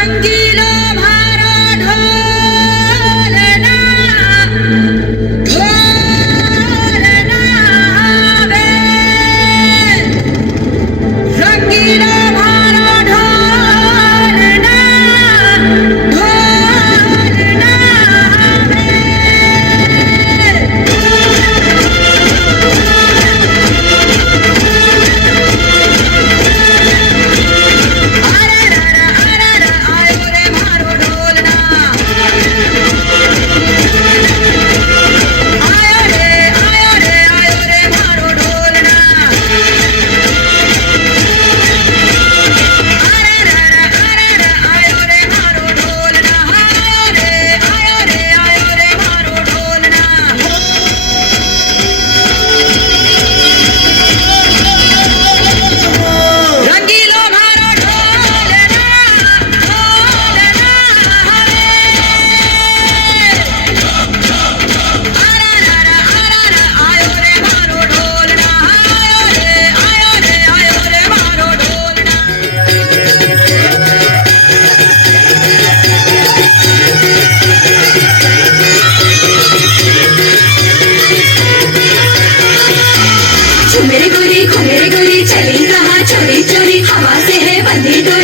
tangi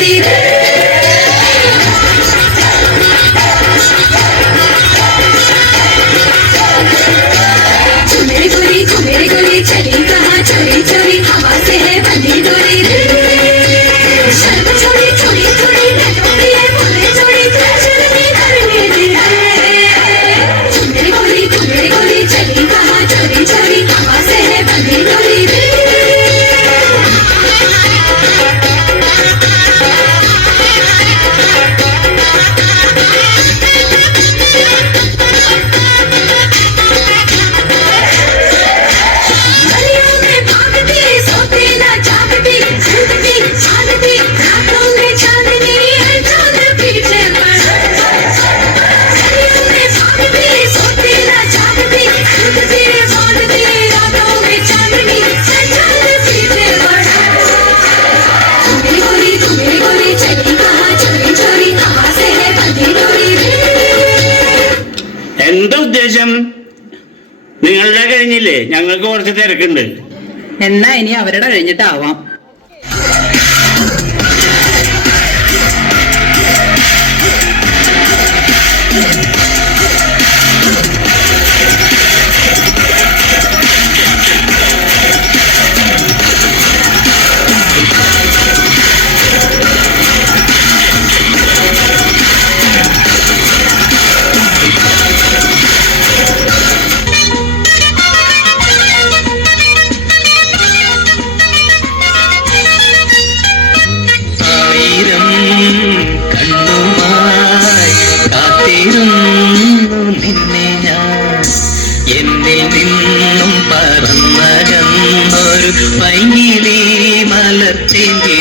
Happy. നിങ്ങളുടെ കഴിഞ്ഞില്ലേ? ഞങ്ങൾക്ക് കുറച്ച് തിരക്കുണ്ട്. എന്നാ ഇനി അവരുടെ കഴിഞ്ഞിട്ടാവാം. ഞാൻ എന്നിൽ നിന്നും പറന്നകന്നൊരു പൈങ്കിളി മലത്തിന്റെ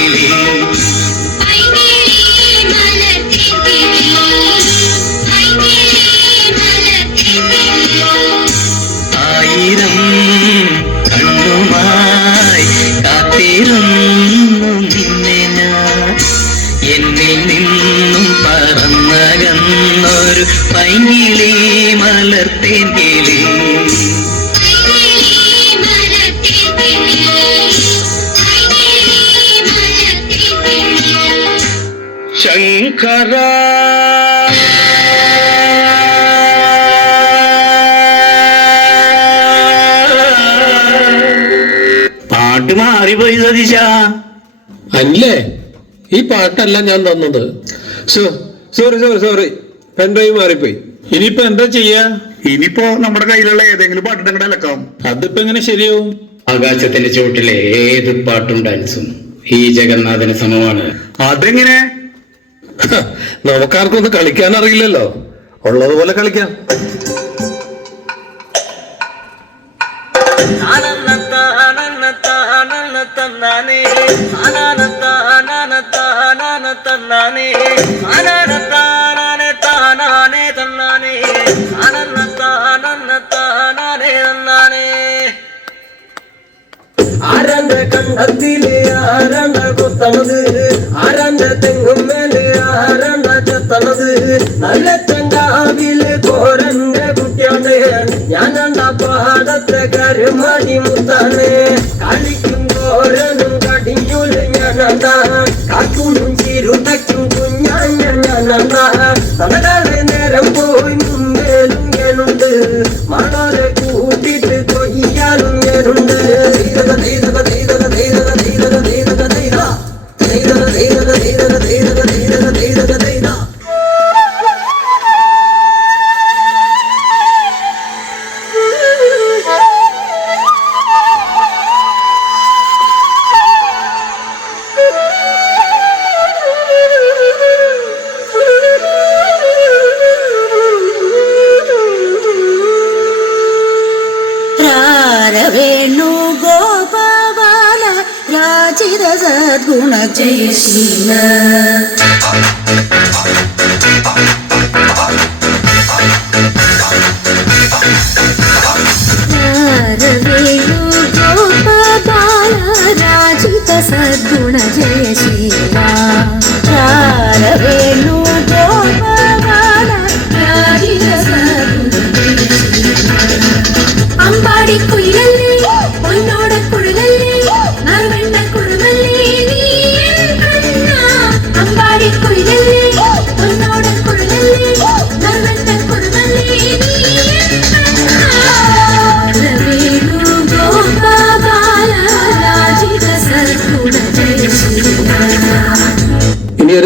പാട്ട് മാറിപ്പോയി സതീശ. അല്ലേ? ഈ പാട്ടല്ല ഞാൻ തന്നത്. Sorry sorry sorry pen drive മാറിപ്പോയി. ഇനിയിപ്പോ എന്താ ചെയ്യാ? ഇനിയിപ്പോ നമ്മുടെ കയ്യിലുള്ള ഏതെങ്കിലും പാട്ടുണ്ടെങ്കിൽ അലക്കാം. അതിപ്പോ എങ്ങനെ ശരിയാവും? ആകാശത്തിന്റെ ചുവട്ടിലെ ഏത് പാട്ടും ഡാൻസും ഈ ജഗന്നാഥന് സമമാണ്. അതെങ്ങനെ? നമുക്കാർക്കൊന്നും കളിക്കാൻ അറിയില്ലല്ലോ. ഉള്ളതുപോലെ കളിക്കാം. தன்னானே அனானத்தா அனானத்தா அனானத்தன்னானே அனான सचिद सद्गुणचयशील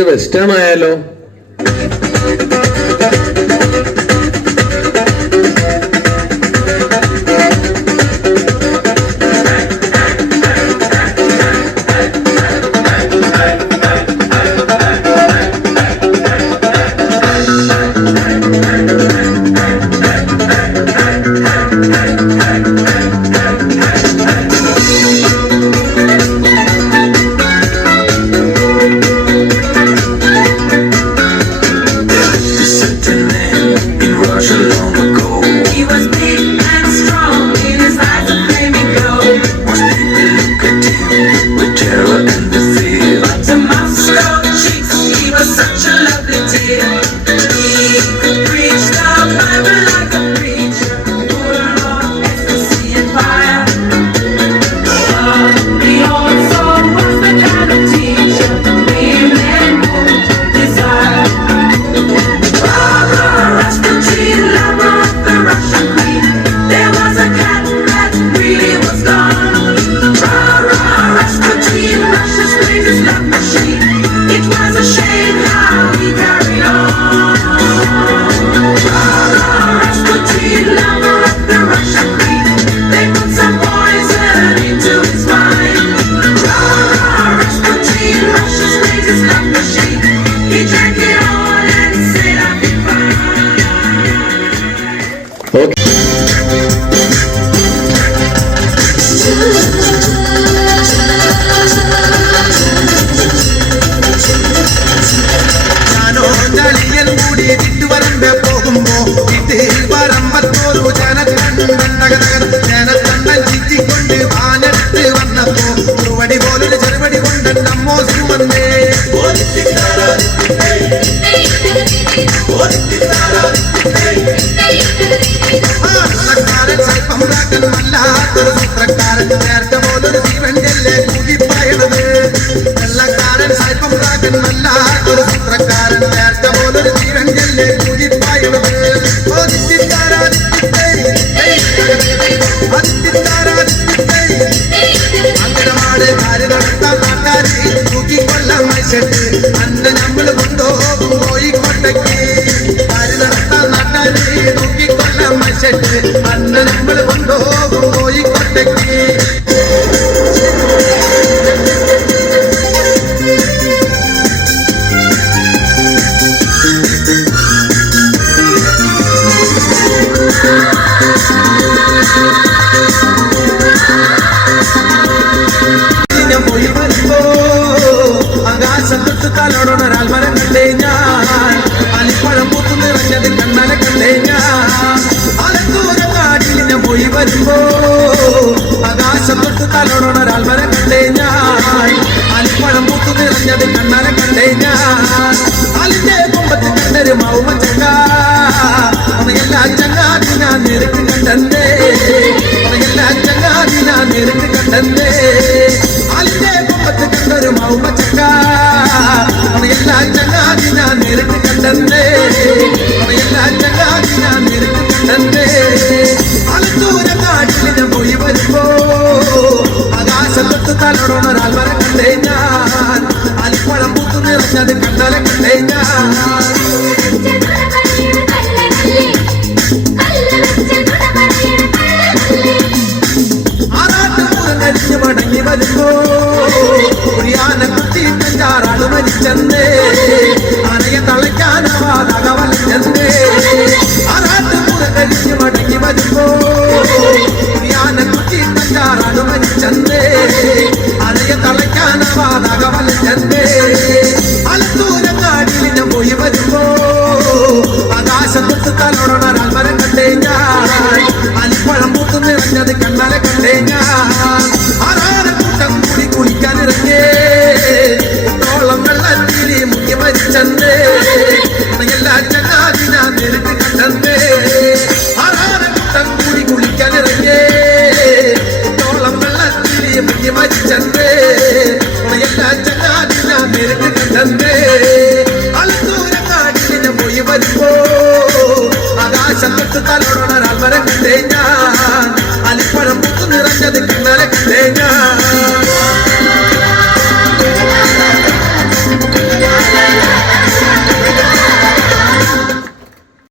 വെസ്റ്റേൺ ആയാലോ? വല്ലാത്തൊരു സൂത്രക്കാരൻ നേരത്തെ പോലൊരു ജീവന്റെ അലഞ്ഞത് കണ്ണനെ കണ്ടേഞ്ഞാ. അലിഞ്ഞ കുമ്പത്ത് കണ്ടൊരു മൗമ ചങ്ങ. അവനെല്ലാ ചങ്ങാതി ഞാൻ നിരക്ക് കണ്ടേ അവനെല്ലാ ചങ്ങാതി ഞാൻ നിരക്ക് കണ്ടേ അലിഞ്ഞ കുമ്പത്ത് കണ്ടൊരു മൗമ ചങ്ങ. അവനെല്ലാ ചങ്ങാതി ഞാൻ നിരക്ക് കണ്ടേ നിരത്തിട്ടുണ്ടെന്നേ അലത്തൂരം കാട്ടിന് പോയി വരുമ്പോ ആകാശത്ത് തലോടൊരാൾ വരം കഴിഞ്ഞാ